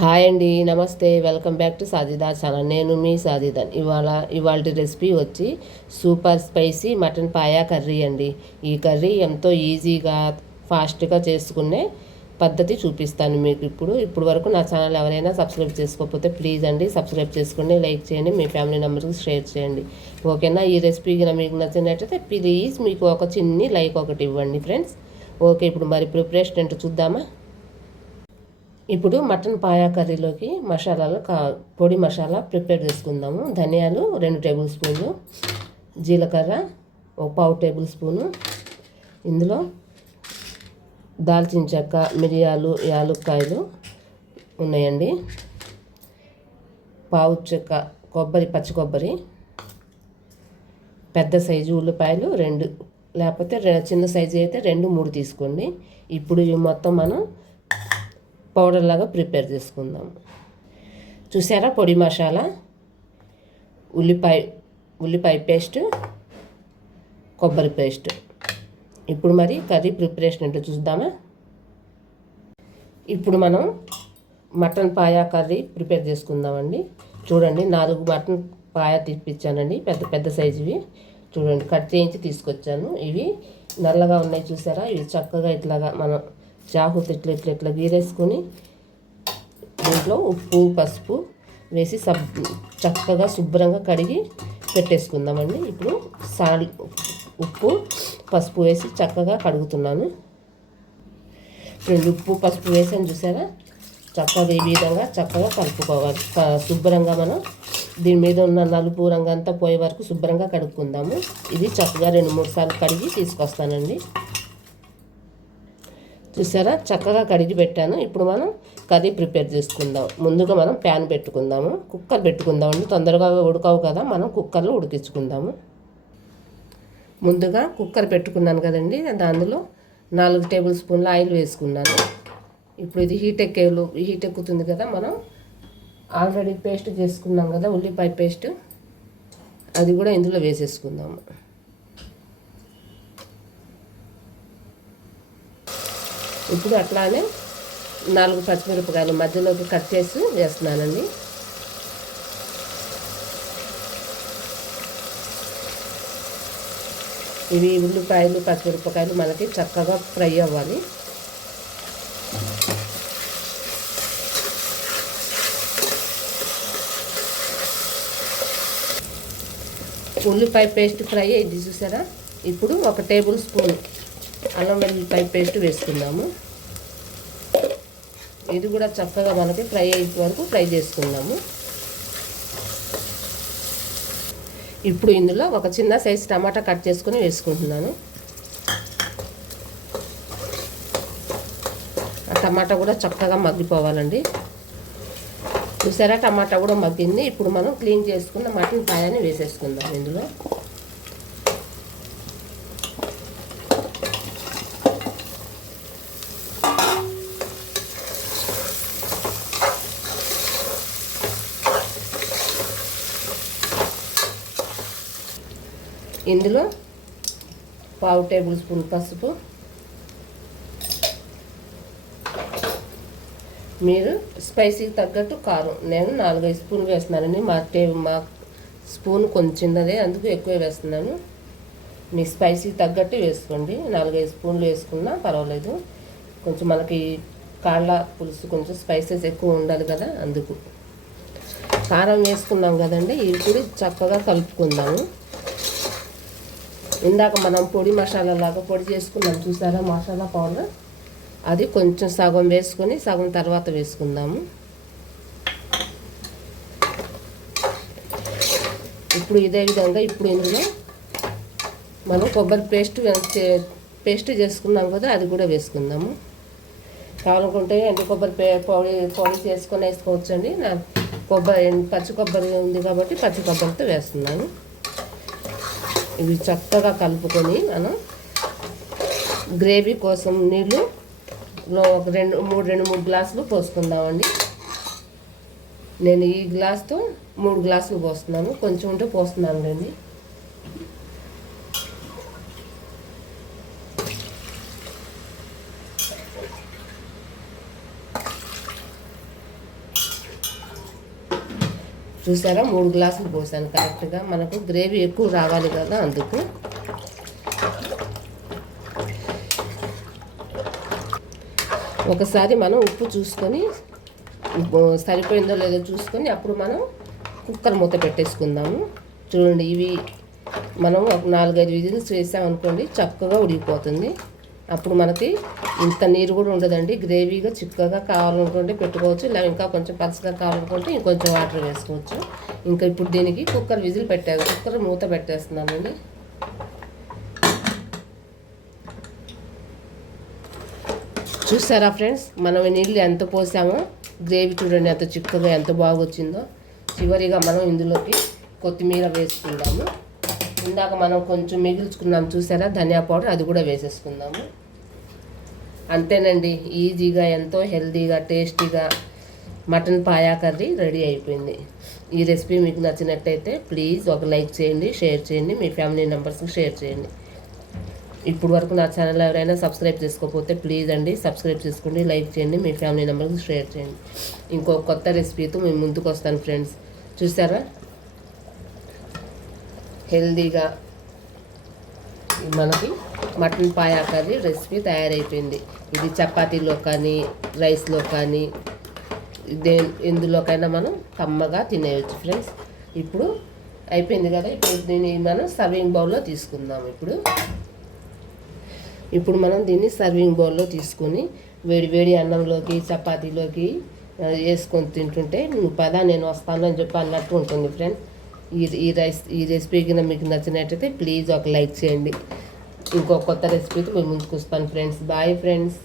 Hi అండి, నమస్తే. Welcome back to Sajida channel. నేను మీ సాజిదాన్. ఇవాళ రెసిపీ వచ్చి super spicy mutton paya curry అండి. ఈ కర్రీ ఎంతో ఈజీగా ఫాస్ట్గా చేసుకునే పద్ధతి చూపిస్తాను మీకు. ఇప్పుడు వరకు నా ఛానల్ ఎవరైనా సబ్స్క్రైబ్ చేసుకోకపోతే ప్లీజ్ అండి సబ్స్క్రైబ్ చేసుకోండి, లైక్ చేయండి, మీ ఫ్యామిలీ మెంబర్స్కి షేర్ చేయండి. ఓకేనా? ఈ రెసిపీ మీకు నచ్చినట్టయితే ప్లీజ్ మీకు ఒక చిన్ని లైక్ ఒకటి ఇవ్వండి ఫ్రెండ్స్. ఓకే, ఇప్పుడు మరి ప్రిపరేషన్ ఏంటో చూద్దామా. ఇప్పుడు మటన్ పాయా కర్రీలోకి పొడి మసాలా ప్రిపేర్ చేసుకుందాము. ధనియాలు 2 టేబుల్ స్పూన్లు, జీలకర్ర 1/4 టేబుల్ స్పూను, ఇందులో దాల్చిన చెక్క, మిరియాలు, యాలుక్కాయలు ఉన్నాయండి, పావు చెక్క పచ్చి కొబ్బరి, పెద్ద సైజు ఉల్లిపాయలు 2, లేకపోతే చిన్న సైజు అయితే 2, 3 తీసుకోండి. ఇప్పుడు ఇవి మొత్తం మనం పౌడర్ లాగా ప్రిపేర్ చేసుకుందాం. చూసారా, పొడి మసాలా, ఉల్లిపాయ పేస్ట్, కొబ్బరి పేస్ట్. ఇప్పుడు మరి కర్రీ ప్రిపరేషన్ ఏంటో చూద్దామా. ఇప్పుడు మనం మటన్ పాయా కర్రీ ప్రిపేర్ చేసుకుందామండి. చూడండి, 4 మటన్ పాయా తీపిచ్చానండి, పెద్ద సైజువి. చూడండి, కట్ చేయించి తీసుకొచ్చాను. ఇవి నల్లగా ఉన్నాయి చూసారా, ఇవి చక్కగా ఇట్లాగా మనం చాకుతో ఇట్లా గీరేసుకొని దీంట్లో ఉప్పు పసుపు వేసి చక్కగా శుభ్రంగా కడిగి పెట్టేసుకుందామండి. ఇప్పుడు ఉప్పు పసుపు వేసి చక్కగా కడుగుతున్నాను. ఇప్పుడు ఉప్పు పసుపు వేసాను చూసారా, చక్కగా ఈ విధంగా చక్కగా కలుపుకోవాలి. శుభ్రంగా మనం దీని మీద ఉన్న నలుపు రంగు అంతా పోయే వరకు శుభ్రంగా కడుక్కుందాము. ఇది చక్కగా 2-3 సార్లు కడిగి తీసుకొస్తానండి. చూసారా, చక్కగా కడిగి పెట్టాను. ఇప్పుడు మనం కర్రీ ప్రిపేర్ చేసుకుందాం. ముందుగా మనం ప్యాన్ పెట్టుకుందాము, కుక్కర్ పెట్టుకుందామండి. తొందరగా ఉడకవు కదా, మనం కుక్కర్లో ఉడికించుకుందాము. ముందుగా కుక్కర్ పెట్టుకున్నాను కదండి, అందులో 4 టేబుల్ స్పూన్ల ఆయిల్ వేసుకున్నాను. ఇప్పుడు ఇది హీట్ ఎక్కుతుంది కదా, మనం ఆల్రెడీ పేస్ట్ చేసుకున్నాం కదా ఉల్లిపాయ పేస్ట్, అది కూడా ఇందులో వేసేసుకుందాము. ఇప్పుడు అట్లానే 4 పచ్చిమిరపకాయలు మధ్యలోకి కట్ చేసి వేస్తున్నానండి. ఇవి ఉల్లిపాయలు పచ్చిమిరపకాయలు మనకి చక్కగా ఫ్రై అవ్వాలి. ఉల్లిపాయ పేస్ట్ ఫ్రై అయింది చూసారా. ఇప్పుడు 1 టేబుల్ స్పూన్ అల్లం వెల్లుల్లిపాయ పేస్ట్ వేసుకుందాము. ఇది కూడా చక్కగా మనకి ఫ్రై అయ్యే వరకు ఫ్రై చేసుకుందాము. ఇప్పుడు ఇందులో ఒక చిన్న సైజు టమాటా కట్ చేసుకొని వేసుకుంటున్నాను. ఆ టమాటా కూడా చక్కగా మగ్గిపోవాలండి. చూసారా, టమాటా కూడా మగ్గింది. ఇప్పుడు మనం క్లీన్ చేసుకున్న మటన్ పాయాని వేసేసుకుందాం ఇందులో. ఇందులో 1/4 టేబుల్ స్పూన్ పసుపు, మీరు స్పైసీకి తగ్గట్టు కారం, నేను 4-5 స్పూన్లు వేస్తున్నానండి. మా స్పూన్ కొంచెం చిన్నదే, అందుకు ఎక్కువ వేస్తున్నాను. మీ స్పైసీకి తగ్గట్టు వేసుకోండి. 4-5 స్పూన్లు వేసుకున్నా పర్వాలేదు. కొంచెం మనకి కాళ్ళ పులుసు కొంచెం స్పైసెస్ ఎక్కువ ఉండాలి కదా, అందుకు. కారం వేసుకున్నాం కదండి, ఇవి కూడా చక్కగా కలుపుకుందాము. ఇందాక మనం పొడి మసాలా లాగా పొడి చేసుకున్నాం చూసారా, మసాలా పౌడర్, అది కొంచెం సగం వేసుకొని సగం తర్వాత వేసుకుందాము. ఇప్పుడు ఇదే విధంగా ఇప్పుడు ఇందులో మనం కొబ్బరి పేస్ట్ చేసుకున్నాం కదా, అది కూడా వేసుకుందాము. కావాలనుకుంటే ఎండు కొబ్బరి పొడి చేసుకొని వేసుకోవచ్చండి. నా పచ్చి కొబ్బరి ఉంది కాబట్టి పచ్చి కొబ్బరితో వేస్తున్నాను. ఇవి చక్కగా కలుపుకొని మనం గ్రేవీ కోసం నీళ్ళు 2-3 గ్లాసులు పోసుకుందామండి. నేను ఈ గ్లాస్తో 3 గ్లాసులు పోస్తున్నాను, కొంచెం ఉంటే పోస్తున్నాను రండి. చూసారా 3 గ్లాసులు పోసాను కరెక్ట్గా. మనకు గ్రేవీ ఎక్కువ రావాలి కదా, అందుకు. ఒకసారి మనం ఉప్పు చూసుకొని సరిపోయిందో లేదో చూసుకొని అప్పుడు మనం కుక్కర్ మూత పెట్టేసుకుందాము. చూడండి, ఇవి మనం ఒక 4-5 విజిల్స్ వేసామనుకోండి చక్కగా ఉడికిపోతుంది. అప్పుడు మనకి ఇంత నీరు కూడా ఉండదండి. గ్రేవీగా చిక్కగా కావాలనుకుంటే పెట్టుకోవచ్చు, ఇలా ఇంకా కొంచెం పలుచగా కావాలనుకుంటే ఇంకొంచెం వాటర్ వేసుకోవచ్చు. ఇంకా ఇప్పుడు దీనికి కుక్కర్ విజిల్ పెట్టాను, కుక్కర్ మూత పెట్టేస్తున్నానండి. చూసారా ఫ్రెండ్స్, మనం నీళ్ళు ఎంత పోసామో, గ్రేవీ చూడండి ఎంత చిక్కగా ఎంత బాగా వచ్చిందో. చివరిగా మనం ఇందులోకి కొత్తిమీర వేసుకుందాము. ఇందాక మనం కొంచెం మిగిల్చుకున్నాం చూసారా ధనియా పౌడర్, అది కూడా వేసేసుకుందాము. అంతేనండి, ఈజీగా ఎంతో హెల్తీగా టేస్టీగా మటన్ పాయా కర్రీ రెడీ అయిపోయింది. ఈ రెసిపీ మీకు నచ్చినట్టయితే ప్లీజ్ ఒక లైక్ చేయండి, షేర్ చేయండి, మీ ఫ్యామిలీ మెంబర్స్కి షేర్ చేయండి. ఇప్పుడు వరకు నా ఛానల్ ఎవరైనా సబ్స్క్రైబ్ చేసుకోకపోతే ప్లీజ్ అండి సబ్స్క్రైబ్ చేసుకోండి, లైక్ చేయండి, మీ ఫ్యామిలీ మెంబర్స్కి షేర్ చేయండి. ఇంకో కొత్త రెసిపీతో మేము ముందుకు వస్తాను ఫ్రెండ్స్. చూసారా హెల్దీగా మనకి మటన్ పాయా కర్రీ రెసిపీ తయారైపోయింది. ఇది చపాతీలో కానీ రైస్లో కానీ ఎందులోకైనా మనం కమ్మగా తినేయచ్చు ఫ్రెండ్స్. ఇప్పుడు అయిపోయింది కదా, ఇప్పుడు దీన్ని మనం సర్వింగ్ బౌల్లో తీసుకుందాం. ఇప్పుడు మనం దీన్ని సర్వింగ్ బౌల్లో తీసుకొని వేడి వేడి అన్నంలోకి చపాతీలోకి వేసుకొని తింటుంటే నువ్వు పదా నేను వస్తాను అని చెప్పి అన్నట్టు ఉంటుంది ఫ్రెండ్స్. ఈ రెసిపీ కింద మీకు నచ్చినట్టయితే ప్లీజ్ ఒక లైక్ చేయండి. ఇంకో కొత్త రెసిపీతో మేము ముందుకు వస్తాను ఫ్రెండ్స్. Bye friends.